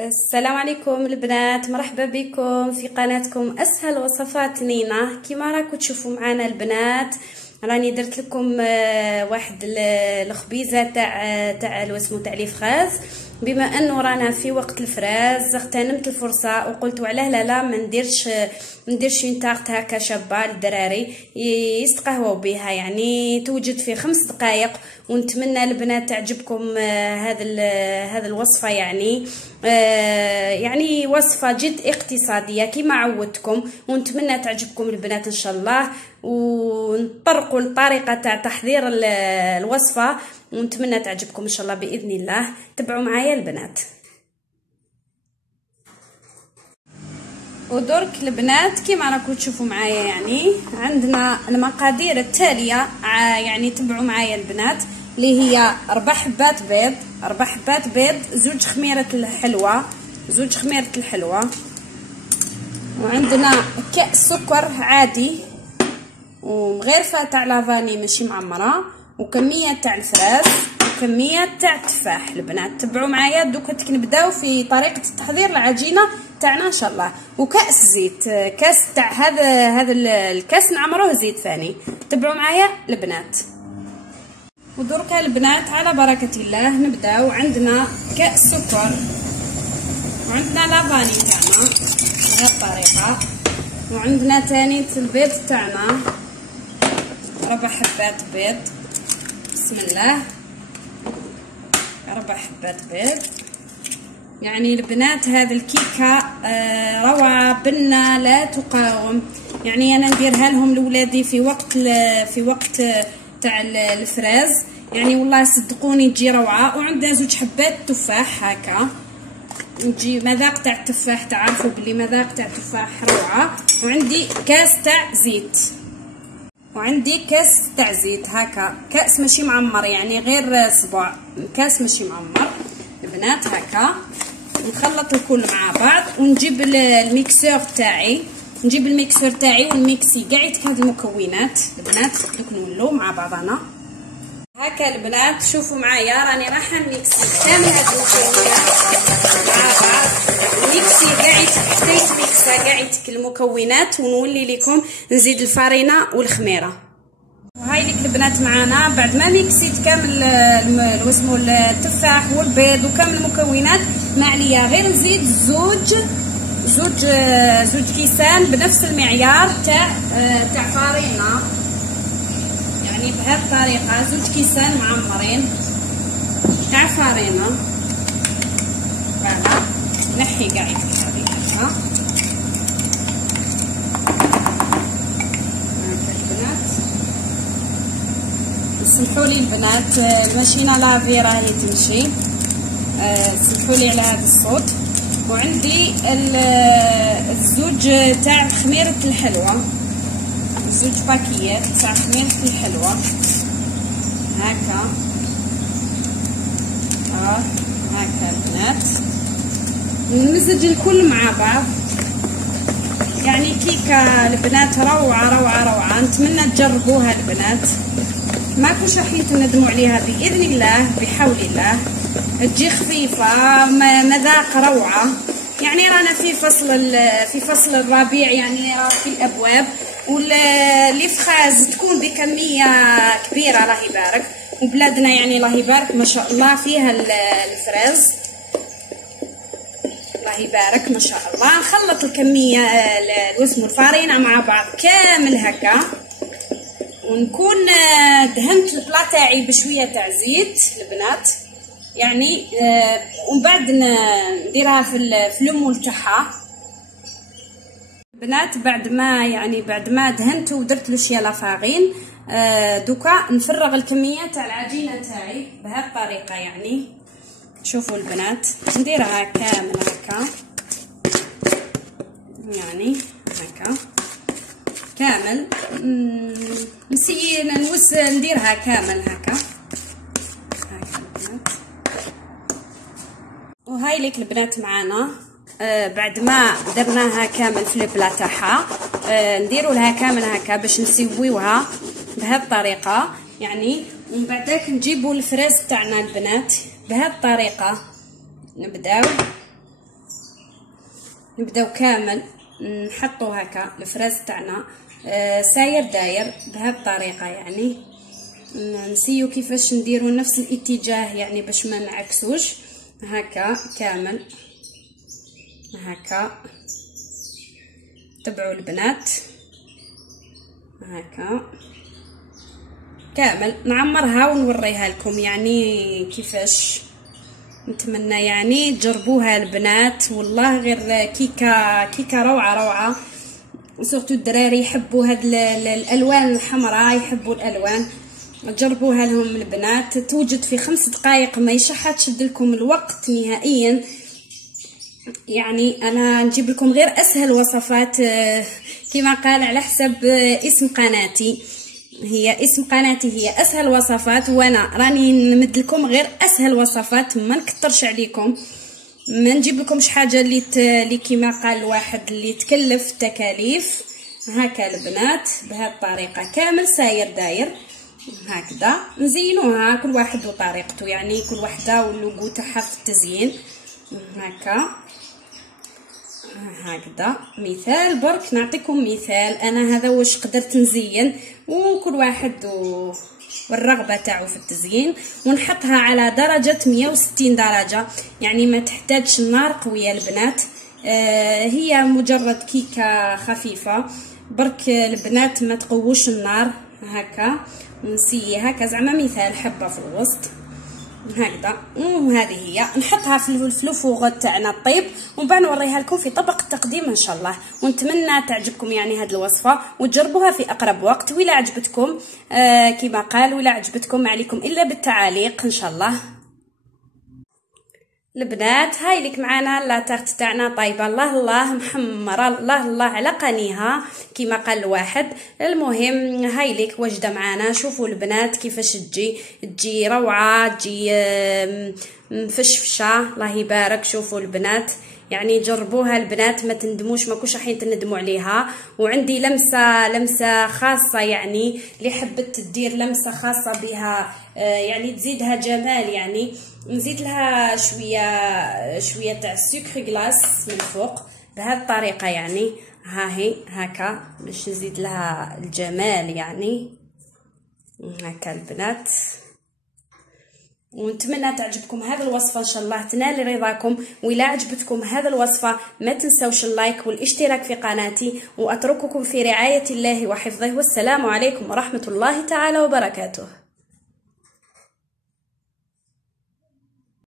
السلام عليكم البنات، مرحبا بكم في قناتكم اسهل وصفات نينا. كيما راكم تشوفوا معنا البنات، راني درت لكم واحد الخبيزه تاع اسمه تاع لي فراز. بما انه رانا في وقت الفراز اغتنمت الفرصه وقلت علاه لا ما نديرش اون تارت هكا شابه للدراري يستقهوا بها، يعني توجد في 5 دقائق. ونتمنى البنات تعجبكم هذا الوصفه، يعني وصفه جد اقتصاديه كما عودتكم، ونتمنى تعجبكم البنات ان شاء الله. ونطرقوا الطريقه تاع تحضير الوصفه، ونتمنى تعجبكم ان شاء الله باذن الله. تبعوا معايا البنات. ودرك البنات كيما راكم تشوفوا معايا، يعني عندنا المقادير التاليه، يعني تبعوا معايا البنات، اللي هي 4 حبات بيض، 4 حبات بيض، 2 خميره الحلوه، 2 خميره الحلوه، وعندنا كأس سكر عادي ومغرفه تاع لافاني ماشي معمره، وكميه تاع الفراس، وكميه تاع التفاح. البنات تبعوا معايا دوك نبداو في طريقه تحضير العجينه تاعنا ان شاء الله. وكأس زيت، كاس تاع هذا الكاس نعمروه زيت ثاني. تبعوا معايا البنات. ودركا البنات على بركه الله نبداو. عندنا كأس سكر وعندنا لافاني تاعنا بهذه الطريقه، وعندنا ثاني البيض تاعنا 4 حبات بيض. بسم الله، 4 حبات بيض. يعني البنات هذه الكيكه روعه بنه لا تقاوم، يعني انا نديرها لهم لولادي في وقت تاع الفراز، يعني والله صدقوني تجي روعه. وعندنا 2 حبات تفاح هكا، نجي مذاق تاع التفاح، تعرفوا بلي مذاق تاع التفاح روعه. وعندي كاس تاع زيت، وعندي كاس تاع زيت هكا، كاس ماشي معمر، يعني غير صباع، كاس ماشي معمر البنات هكا. نخلط الكل مع بعض ونجيب الميكسور تاعي، نجيب الميكسور تاعي ونميكسي قاعد هاد المكونات البنات. دوك نولو مع بعضنا هكا البنات. شوفوا معايا راني رايحه نميكسي كامل هاد المكونات مع بعض، نميكسي قاعد حتى يتميكسا قاعد المكونات، ونولي لكم نزيد الفارينه والخميره. وهاي لك البنات معانا بعد ما ميكسيت كامل اسمه التفاح والبيض وكامل المكونات، ما عليا غير نزيد زوج كيسان بنفس المعيار تاع فارينه، يعني بهذه الطريقه 2 كيسان معمرين تاع فارينه. فوالا نحي قاعد هذه هكا البنات. سمحوا لي البنات، الماشينه لافي راهي تمشي، سمحوا لي على هذا الصوت. وعندي الزوج تاع خميره الحلوه، 2 باكيات تاع خميره الحلوه هكا. هكا البنات نمزج الكل مع بعض، يعني كيكه البنات روعه روعه روعه. نتمنى تجربوها البنات، ماكوش راح تندموا عليها باذن الله بحول الله. تجي خفيفه، مذاق روعه. يعني رانا في فصل الربيع، يعني في الابواب، واللي فخاز تكون بكميه كبيره الله يبارك. وبلادنا يعني الله يبارك ما شاء الله فيها الفراز، الله يبارك ما شاء الله. نخلط الكميه اسمه الفارينه مع بعض كامل هكا، ونكون دهنت البلا تاعي بشويه تاع زيت البنات، يعني ومن بعد نديرها في المول تاعها بنات. بعد ما دهنت ودرت لشيا لافاغين، دوكا نفرغ الكميه تاع العجينه تاعي بهذه الطريقه. يعني شوفوا البنات نديرها كامل هكا، يعني هكا كامل، نديرها كامل هكا البنات. وهاي ليك البنات معانا، بعد ما درناها كامل في البلا تاعها، نديروا لها كامل هكا باش نسويوها بهذه الطريقه يعني. ومن بعدك نجيبوا الفراز تاعنا البنات بهذه الطريقه. نبداو نبداو كامل نحطو هكا الفراز تاعنا ساير داير بهذه الطريقه، يعني نسيو كيفاش نديرو نفس الاتجاه يعني باش ما نعكسوش. هكا كامل هكا، تبعوا البنات هكا كامل نعمرها ونوريها لكم يعني كيفاش. نتمنى يعني تجربوها البنات، والله غير كيكه روعه وسورتو الدراري يحبوا هاد الالوان الحمراء، يحبوا الالوان. جربوها لهم البنات، توجد في 5 دقائق، ما يشحتش لكم الوقت نهائيا. يعني انا نجيب لكم غير اسهل وصفات كما قال على حسب اسم قناتي، هي اسم قناتي هي اسهل وصفات، وانا راني نمد لكم غير اسهل وصفات، ما نكترش عليكم، ما نجيب لكمش حاجه اللي كما قال الواحد اللي تكلف تكاليف. هكا البنات بهذه الطريقه كامل ساير داير هكذا نزينوها كل واحد وطريقته، يعني كل وحده واللوغو تاعها في التزيين. هكا هكذا مثال برك نعطيكم مثال انا هذا واش قدرت نزين، وكل واحد والرغبه تاعو في التزيين. ونحطها على درجه 160 درجه، يعني ما تحتاجش النار قويه البنات، هي مجرد كيكه خفيفه برك البنات، ما تقووش النار. هكا نسي هكا زعما مثال حبه في الوسط هكذا، وهذه هي نحطها في الفلوفوغ تاعنا الطيب، ومن بعد نوريها لكم في طبق التقديم ان شاء الله. ونتمنى تعجبكم يعني هذه الوصفه وتجربوها في اقرب وقت. ولا عجبتكم كما قال، ولا عجبتكم ما عليكم الا بالتعاليق ان شاء الله. البنات هاي لك معنا لاطارت تاعنا طايبه الله الله محمره الله الله على قنيها كما قال الواحد. المهم هاي لك وجده معنا، شوفوا البنات كيفاش تجي روعه، تجي مفشفشه الله يبارك. شوفوا البنات يعني جربوها البنات ما تندموش، ما كوش راح تندموا عليها. وعندي لمسه خاصه، يعني اللي حبت تدير لمسه خاصه بها يعني تزيدها جمال، يعني نزيد لها شويه تاع السكر غلاس من فوق بهذه الطريقه، يعني ها هي هكا باش نزيد لها الجمال يعني هكا البنات. ونتمنى تعجبكم هذه الوصفه ان شاء الله، تنال رضاكم. وإلا عجبتكم هذه الوصفه ما تنسوش اللايك والاشتراك في قناتي، واترككم في رعايه الله وحفظه، والسلام عليكم ورحمه الله تعالى وبركاته.